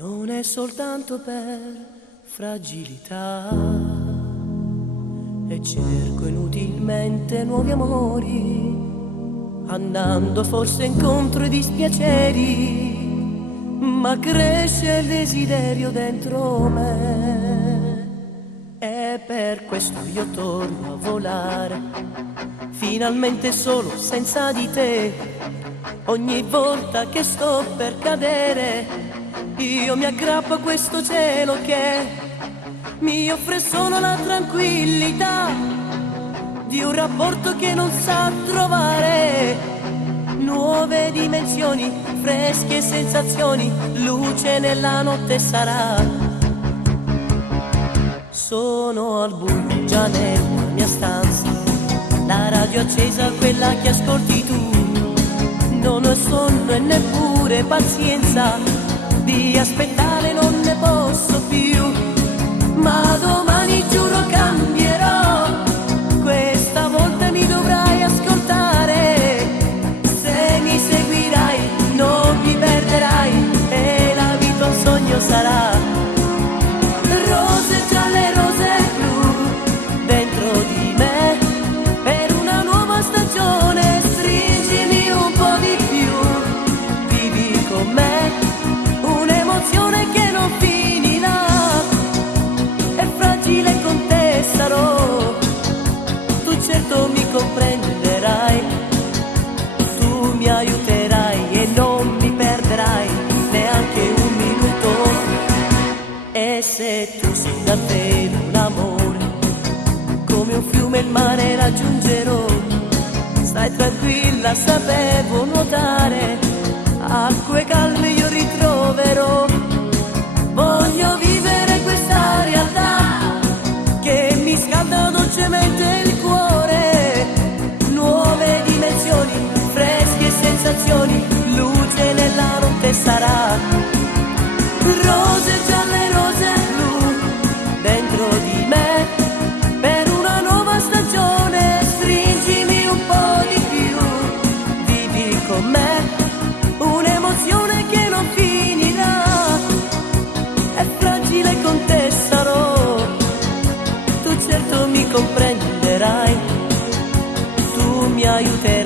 Non è soltanto per fragilità e cerco inutilmente nuovi amori, andando forse incontro ai dispiaceri, ma cresce il desiderio dentro me e per questo io torno a volare, finalmente solo senza di te. Ogni volta che sto per cadere io mi aggrappo a questo cielo che mi offre solo la tranquillità di un rapporto che non sa trovare nuove dimensioni, fresche sensazioni, luce nella notte sarà. Sono al buio già nella mia stanza, la radio accesa, quella che ascolti tu. Non ho sonno e neppure pazienza di aspettare, non ne posso più, ma domani giuro cambierò, questa volta mi dovrai ascoltare, se mi seguirai non mi perderai e la vita un sogno sarà. Rose gialle, rose blu dentro di me, per una nuova stagione stringimi un po' di più, vivi con me un'emozione che non finirà, è fragile con te sarò, tu certo mi comprenderai, tu mi aiuterai e non mi perderai neanche un minuto. E se tu sei davvero un amore, come un fiume il mare raggiungerò, stai tranquilla, sapevo nuotare, acque calme io ritroverò. Voglio vivere questa realtà che mi scalda dolcemente il cuore, nuove dimensioni, fresche sensazioni, luce nella notte sarà. Rose gialle, rose blu dentro di me, per una nuova stagione stringimi un po' di più, vivi con me un'emozione che non finirà, è fragile con te sarò, tu certo mi comprenderai, tu mi aiuterai